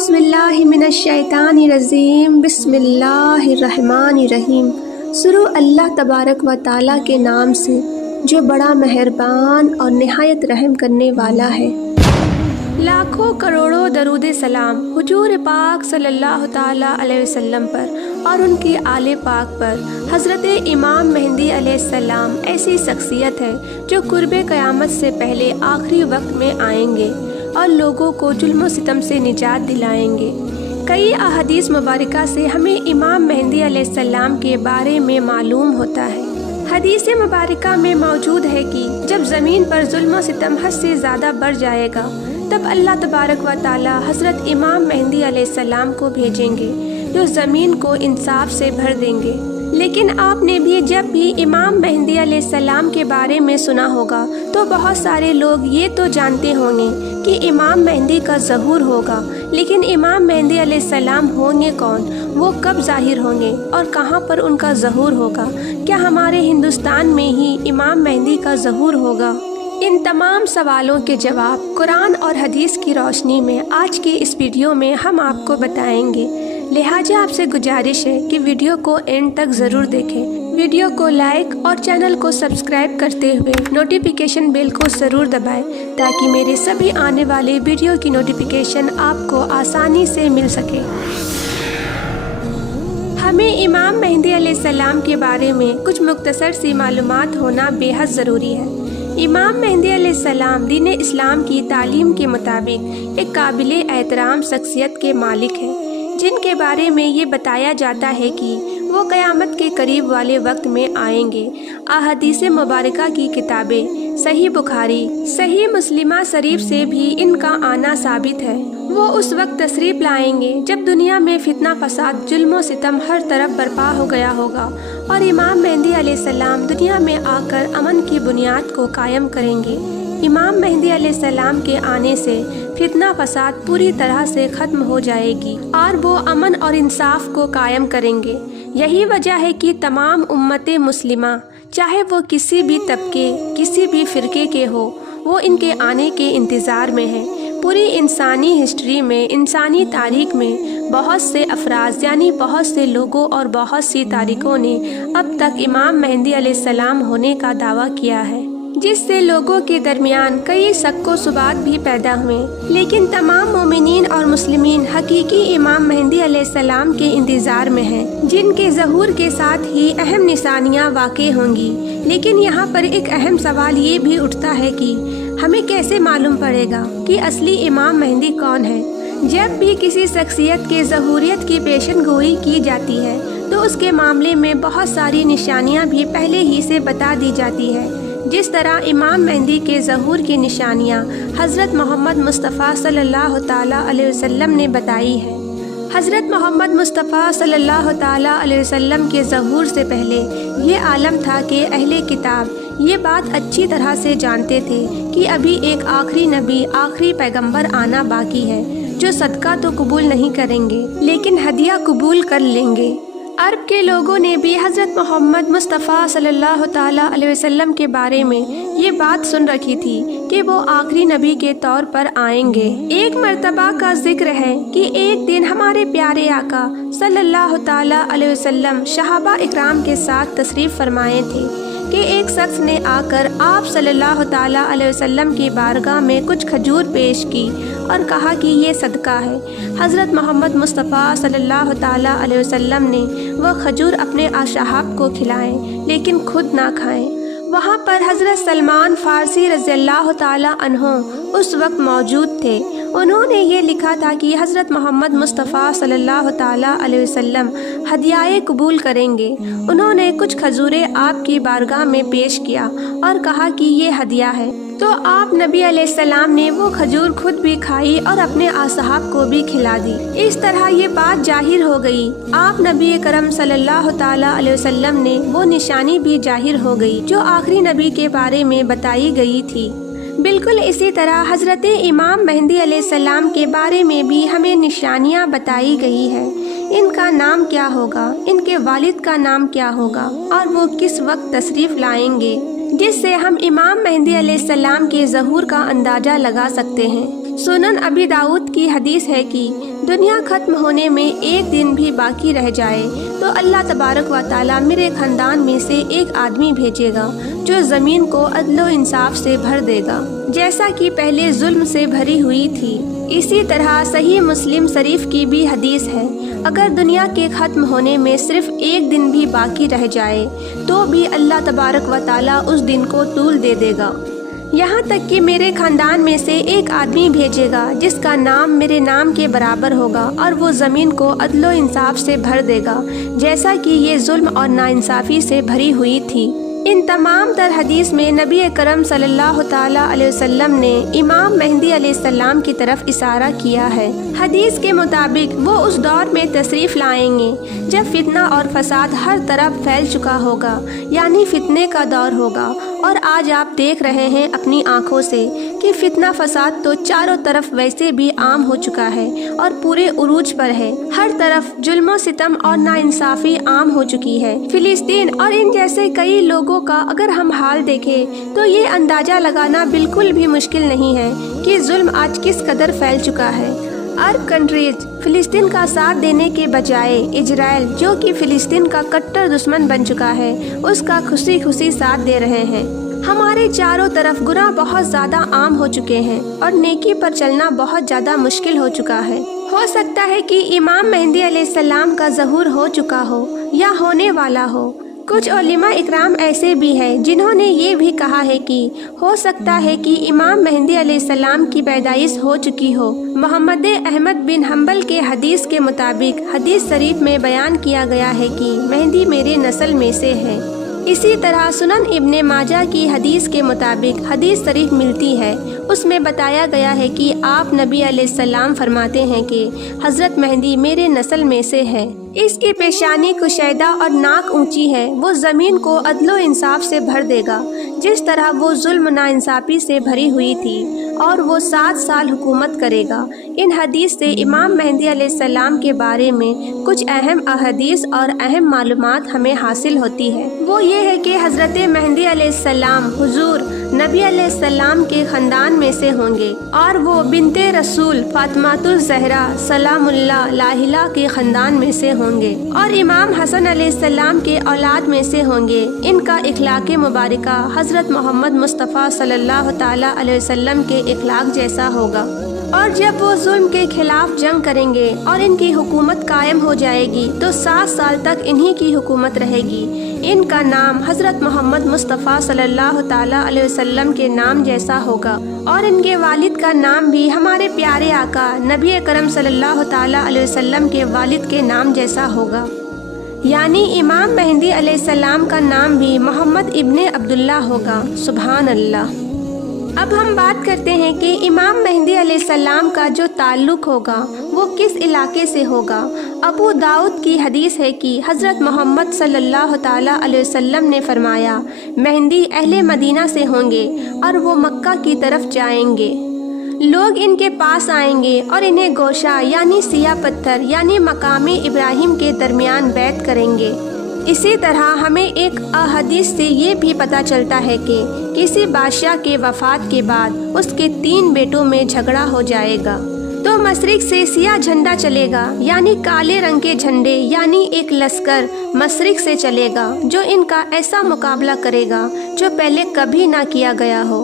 اعوذ باللہ من الشیطان الرجیم بسم اللہ الرحمن الرحیم۔ شروع اللہ تبارک و تعالیٰ کے نام سے جو بڑا مہربان اور نہایت رحم کرنے والا ہے۔ لاکھوں کروڑوں درود سلام حضور پاک صلی اللہ تعالیٰ علیہ وسلم پر اور ان کی آل پاک پر۔ حضرت امام مہدی علیہ السلام ایسی شخصیت ہے جو قرب قیامت سے پہلے آخری وقت میں آئیں گے اور لوگوں کو ظلم و ستم سے نجات دلائیں گے۔ کئی احادیث مبارکہ سے ہمیں امام مہدی علیہ السلام کے بارے میں معلوم ہوتا ہے۔ حدیث مبارکہ میں موجود ہے کہ جب زمین پر ظلم و ستم حد سے زیادہ بڑھ جائے گا تب اللہ تبارک و تعالی حضرت امام مہدی علیہ السلام کو بھیجیں گے جو زمین کو انصاف سے بھر دیں گے۔ لیکن آپ نے بھی جب بھی امام مہدی علیہ السلام کے بارے میں سنا ہوگا تو بہت سارے لوگ یہ تو جانتے ہوں گے کہ امام مہدی کا ظہور ہوگا، لیکن امام مہدی علیہ السلام ہوں گے کون، وہ کب ظاہر ہوں گے اور کہاں پر ان کا ظہور ہوگا؟ کیا ہمارے ہندوستان میں ہی امام مہدی کا ظہور ہوگا؟ ان تمام سوالوں کے جواب قرآن اور حدیث کی روشنی میں آج کی اس ویڈیو میں ہم آپ کو بتائیں گے، لہٰذا آپ سے گزارش ہے کہ ویڈیو کو اینڈ تک ضرور دیکھیں۔ ویڈیو کو لائک اور چینل کو سبسکرائب کرتے ہوئے نوٹیفیکیشن بیل کو ضرور دبائیں تاکہ میرے سبھی آنے والے ویڈیو کی نوٹیفیکیشن آپ کو آسانی سے مل سکے۔ ہمیں امام مہدی علیہ السلام کے بارے میں کچھ مختصر سی معلومات ہونا بے حد ضروری ہے۔ امام مہدی علیہ السلام دین اسلام کی تعلیم کے مطابق ایک قابل احترام شخصیت کے مالک ہیں، جن کے بارے میں یہ بتایا جاتا ہے کہ وہ قیامت کے قریب والے وقت میں آئیں گے۔ احادیث مبارکہ کی کتابیں صحیح بخاری، صحیح مسلمہ شریف سے بھی ان کا آنا ثابت ہے۔ وہ اس وقت تشریف لائیں گے جب دنیا میں فتنہ فساد، ظلم و ستم ہر طرف برپا ہو گیا ہوگا، اور امام مہدی علیہ السلام دنیا میں آ کر امن کی بنیاد کو قائم کریں گے۔ امام مہدی علیہ السلام کے آنے سے فتنہ فساد پوری طرح سے ختم ہو جائے گی اور وہ امن اور انصاف کو قائم کریں گے۔ یہی وجہ ہے کہ تمام امت مسلمہ، چاہے وہ کسی بھی طبقے، کسی بھی فرقے کے ہو، وہ ان کے آنے کے انتظار میں ہے۔ پوری انسانی ہسٹری میں، انسانی تاریخ میں بہت سے افراد یعنی بہت سے لوگوں اور بہت سی تاریخوں نے اب تک امام مہدی علیہ السلام ہونے کا دعویٰ کیا ہے، جس سے لوگوں کے درمیان کئی شک و شبہات بھی پیدا ہوئے۔ لیکن تمام مومنین اور مسلمین حقیقی امام مہدی علیہ السلام کے انتظار میں ہیں، جن کے ظہور کے ساتھ ہی اہم نشانیاں واقع ہوں گی۔ لیکن یہاں پر ایک اہم سوال یہ بھی اٹھتا ہے کہ ہمیں کیسے معلوم پڑے گا کہ اصلی امام مہدی کون ہے؟ جب بھی کسی شخصیت کے ظہوریت کی پیشن گوئی کی جاتی ہے تو اس کے معاملے میں بہت ساری نشانیاں بھی پہلے ہی سے بتا دی جاتی ہے۔ جس طرح امام مہدی کے ظہور کی نشانیاں حضرت محمد مصطفیٰ صلی اللہ تعالیٰ علیہ وسلم نے بتائی ہے۔ حضرت محمد مصطفیٰ صلی اللہ تعالیٰ علیہ وسلم کے ظہور سے پہلے یہ عالم تھا کہ اہل کتاب یہ بات اچھی طرح سے جانتے تھے کہ ابھی ایک آخری نبی، آخری پیغمبر آنا باقی ہے جو صدقہ تو قبول نہیں کریں گے لیکن ہدیہ قبول کر لیں گے۔ عرب کے لوگوں نے بھی حضرت محمد مصطفیٰ صلی اللہ تعالیٰ علیہ وسلم کے بارے میں یہ بات سن رکھی تھی کہ وہ آخری نبی کے طور پر آئیں گے۔ ایک مرتبہ کا ذکر ہے کہ ایک دن ہمارے پیارے آقا صلی اللہ تعالیٰ علیہ وسلم صحابہ اکرام کے ساتھ تشریف فرمائے تھے کہ ایک شخص نے آ کر آپ صلی اللہ تعالیٰ علیہ وسلم کی بارگاہ میں کچھ کھجور پیش کی اور کہا کہ یہ صدقہ ہے۔ حضرت محمد مصطفیٰ صلی اللہ تعالیٰ علیہ وسلم نے وہ کھجور اپنے اصحاب کو کھلائیں لیکن خود نہ کھائیں۔ وہاں پر حضرت سلمان فارسی رضی اللہ تعالیٰ عنہ اس وقت موجود تھے۔ انہوں نے یہ لکھا تھا کہ حضرت محمد مصطفیٰ صلی اللہ تعالیٰ علیہ وسلم ہدیہ قبول کریں گے۔ انہوں نے کچھ کھجوریں آپ کی بارگاہ میں پیش کیا اور کہا کہ یہ ہدیہ ہے، تو آپ نبی علیہ السلام نے وہ کھجور خود بھی کھائی اور اپنے اصحاب کو بھی کھلا دی۔ اس طرح یہ بات ظاہر ہو گئی۔ آپ نبی کرم صلی اللہ تعالیٰ علیہ وسلم نے وہ نشانی بھی ظاہر ہو گئی جو آخری نبی کے بارے میں بتائی گئی تھی۔ بالکل اسی طرح حضرت امام مہدی علیہ السلام کے بارے میں بھی ہمیں نشانیاں بتائی گئی ہیں۔ ان کا نام کیا ہوگا، ان کے والد کا نام کیا ہوگا اور وہ کس وقت تشریف لائیں گے، جس سے ہم امام مہدی علیہ السلام کے ظہور کا اندازہ لگا سکتے ہیں۔ सुनन अबी दाऊद की हदीस है कि दुनिया ख़त्म होने में एक दिन भी बाकी रह जाए तो अल्लाह तबारक व ताला मेरे ख़ानदान में से एक आदमी भेजेगा जो ज़मीन को अदलो इंसाफ से भर देगा, जैसा कि पहले जुल्म से भरी हुई थी। इसी तरह सही मुस्लिम शरीफ की भी हदीस है, अगर दुनिया के ख़त्म होने में सिर्फ एक दिन भी बाकी रह जाए तो भी अल्लाह तबारक व ताला उस दिन को तूल दे देगा, यहाँ तक कि मेरे ख़ानदान में से एक आदमी भेजेगा जिसका नाम मेरे नाम के बराबर होगा और वो ज़मीन को अदलो इंसाफ से भर देगा, जैसा कि ये जुल्म और नाइंसाफ़ी से भरी हुई थी। इन तमाम तर हदीस में नबी करम सल्लल्लाहु ताला अलैहि वसल्लम ने इमाम मेहदी अलैहिस्सलाम की तरफ इशारा किया है। हदीस के मुताबिक वो उस दौर में तशरीफ़ लाएंगे जब फितना और फसाद हर तरफ फैल चुका होगा, यानी फितने का दौर होगा। और आज आप देख रहे हैं अपनी आँखों से कि फितना फसाद तो चारों तरफ वैसे भी आम हो चुका है और पूरे उरूज पर है। हर तरफ जुल्म सितम और नाइंसाफ़ी आम हो चुकी है। फिलिस्तीन और इन जैसे कई लोगों का अगर हम हाल देखें तो ये अंदाज़ा लगाना बिल्कुल भी मुश्किल नहीं है कि जुल्म आज किस कदर फैल चुका है। अरब कंट्रीज फिलिस्तीन का साथ देने के बजाय इजराइल, जो कि फिलिस्तीन का कट्टर दुश्मन बन चुका है, उसका खुशी खुशी साथ दे रहे हैं। हमारे चारों तरफ गुनाह बहुत ज़्यादा आम हो चुके हैं और नेकी पर चलना बहुत ज़्यादा मुश्किल हो चुका है। हो सकता है कि इमाम मेहदी अलैहिस्सलाम का ज़हूर हो चुका हो या होने वाला हो। कुछ उलमा इकराम ऐसे भी हैं जिन्होंने ये भी कहा है कि हो सकता है कि इमाम मेहदी अलैहिस्सलाम की पैदाइश हो चुकी हो। मोहम्मद अहमद बिन हम्बल के हदीस के मुताबिक हदीस शरीफ में बयान किया गया है कि मेहदी मेरे नस्ल में से है। इसी तरह सुनन इब्ने माजा की हदीस के मुताबिक हदीस शरीफ मिलती है, उसमें बताया गया है कि आप नबी अलैहिस्सलाम फरमाते हैं कि हज़रत मेहदी मेरे नस्ल में से है। इसकी पेशानी कुशैदा और नाक ऊंची है। वो ज़मीन को अदलो इंसाफ से भर देगा जिस तरह वो जुल्म नाइंसाफ़ी से भरी हुई थी, और वो 7 साल हुकूमत करेगा। इन हदीस से इमाम मेहदी अलैहिस्सलाम के बारे में कुछ अहम अहदीस और अहम मालूमात हमें हासिल होती है। वो ये है कि हज़रत मेहदी अलैहिस्सलाम हुजूर नबी अलैहिस्सलाम के ख़ानदान में से होंगे और वो बिनते रसूल फातिमातुल ज़हरा सलामुल्लाह लाहिला के ख़ानदान में से होंगे और इमाम हसन अलैहिस्सलाम के औलाद में से होंगे। इनका इखलाक़ मुबारका हज़रत मोहम्मद मुस्तफ़ा सल्लल्लाहु ताला अलैहि वसल्लम के इखलाक़ जैसा होगा। और जब वो जुल्म के खिलाफ जंग करेंगे और इनकी हुकूमत कायम हो जाएगी तो 7 साल तक इन्हीं की हुकूमत रहेगी। इनका नाम हज़रत मोहम्मद मुस्तफ़ा सल्लल्लाहु ताला अलैहि वसल्लम के नाम जैसा होगा और इनके वालिद का नाम भी हमारे प्यारे आका नबी करम सल्लल्लाहु ताला अलैहि वसल्लम के वालिद के नाम जैसा होगा, यानी इमाम मेहदी अलैहिस्सलाम का नाम भी मोहम्मद इब्ने अब्दुल्ला होगा। सुभान अल्लाह। अब हम बात करते हैं कि इमाम मेहदी अलैहिस्सलाम का जो ताल्लुक़ होगा वो किस इलाके से होगा। अबू दाऊद की हदीस है कि हज़रत मोहम्मद सल्लल्लाहु ताला अलैहि वसल्लम ने फरमाया, मेहदी अहले मदीना से होंगे और वो मक्का की तरफ जाएंगे। लोग इनके पास आएंगे और इन्हें गोशा यानी सिया पत्थर यानी मकामे इब्राहिम के दरमियान बैत करेंगे। इसी तरह हमें एक अहदीस से ये भी पता चलता है कि किसी बादशाह के वफ़ात के बाद उसके 3 बेटों में झगड़ा हो जाएगा तो मशरिक से सिया झंडा चलेगा, यानी काले रंग के झंडे, यानी एक लश्कर मशरिक से चलेगा जो इनका ऐसा मुकाबला करेगा जो पहले कभी ना किया गया हो।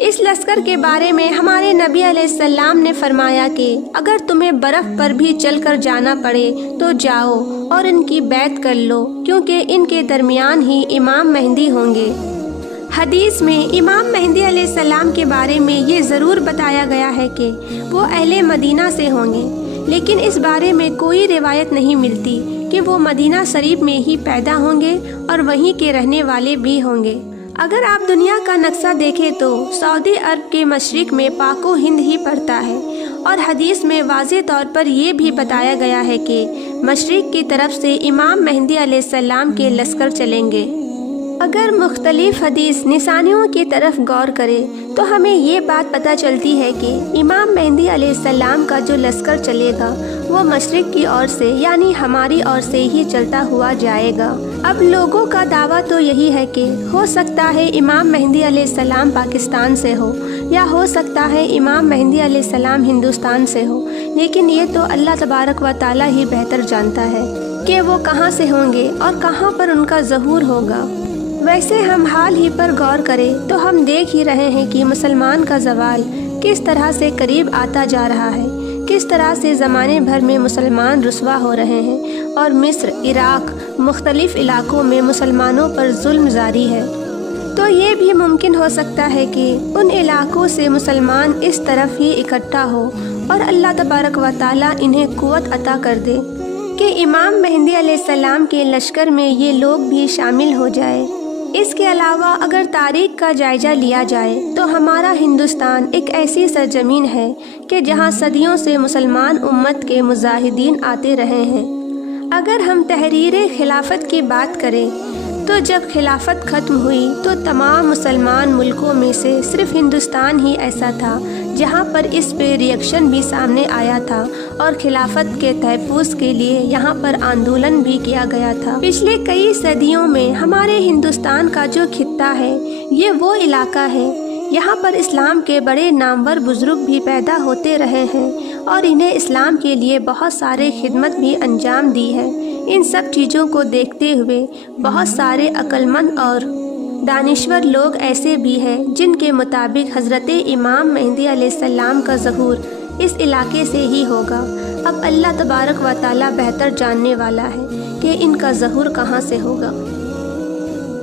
इस लश्कर के बारे में हमारे नबी अलैहिस्सलाम ने फरमाया कि अगर तुम्हें बर्फ़ पर भी चलकर जाना पड़े तो जाओ और इनकी बैत कर लो, क्योंकि इनके दरमियान ही इमाम मेहदी होंगे। हदीस में इमाम मेहदी अलैहिस्सलाम के बारे में ये ज़रूर बताया गया है कि वो अहले मदीना से होंगे, लेकिन इस बारे में कोई रिवायत नहीं मिलती कि वो मदीना शरीफ में ही पैदा होंगे और वहीं के रहने वाले भी होंगे। अगर आप दुनिया का नक्शा देखें तो सऊदी अरब के मशरिक में पाको हिंद ही पड़ता है और हदीस में वाज़े तौर पर यह भी बताया गया है कि मशरिक की तरफ से इमाम मेहदी अलैहिस्सलाम के लश्कर चलेंगे। अगर मुख्तलिफ हदीस निशानियों की तरफ गौर करें तो हमें ये बात पता चलती है कि इमाम मेहदी अलैहिस्सलाम का जो लश्कर चलेगा वो मशरिक की ओर से यानी हमारी ओर से ही चलता हुआ जाएगा। अब लोगों का दावा तो यही है कि हो सकता है इमाम मेहदी अलैहिस्सलाम पाकिस्तान से हो या हो सकता सकता है इमाम मेहंदी अलैहिस्सलाम हिंदुस्तान से हो, लेकिन ये तो अल्लाह तबारक व ताला ही बेहतर जानता है कि वो कहाँ से होंगे और कहाँ पर उनका ज़हूर होगा। वैसे हम हाल ही पर गौर करें तो हम देख ही रहे हैं कि मुसलमान का ज़वाल किस तरह से करीब आता जा रहा है, किस तरह से ज़माने भर में मुसलमान रुस्वा हो रहे हैं और मिस्र, इराक़, मुख्तलिफ़ इलाक़ों में मुसलमानों पर जुल्म जारी है। तो ये भी मुमकिन हो सकता है कि उन इलाक़ों से मुसलमान इस तरफ ही इकट्ठा हो और अल्लाह तबारक व ताला इन्हें क़ुव्वत अता कर दे कि इमाम मेहंदी अलैहिस्सलाम के लश्कर में ये लोग भी शामिल हो जाए। इसके अलावा अगर तारीख़ का जायज़ा लिया जाए तो हमारा हिंदुस्तान एक ऐसी सरजमीन है कि जहाँ सदियों से मुसलमान उम्मत के मुजाहिदीन आते रहे हैं। अगर हम तहरीर खिलाफत की बात करें तो जब खिलाफत ख़त्म हुई तो तमाम मुसलमान मुल्कों में से सिर्फ हिंदुस्तान ही ऐसा था जहाँ पर इस पे रिएक्शन भी सामने आया था और खिलाफत के तहफ़्फ़ुज़ के लिए यहाँ पर आंदोलन भी किया गया था। पिछले कई सदियों में हमारे हिंदुस्तान का जो खित्ता है ये वो इलाका है यहाँ पर इस्लाम के बड़े नामवर बुज़ुर्ग भी पैदा होते रहे हैं और इन्हें इस्लाम के लिए बहुत सारे खिदमत भी अंजाम दी है। इन सब चीज़ों को देखते हुए बहुत सारे अक्लमंद और दानिश्वर लोग ऐसे भी हैं जिनके मुताबिक हज़रत इमाम मेहंदी अलैहिस्सलाम का ज़हूर इस इलाके से ही होगा। अब अल्लाह तबारक व ताला बेहतर जानने वाला है कि इनका ज़हूर कहाँ से होगा।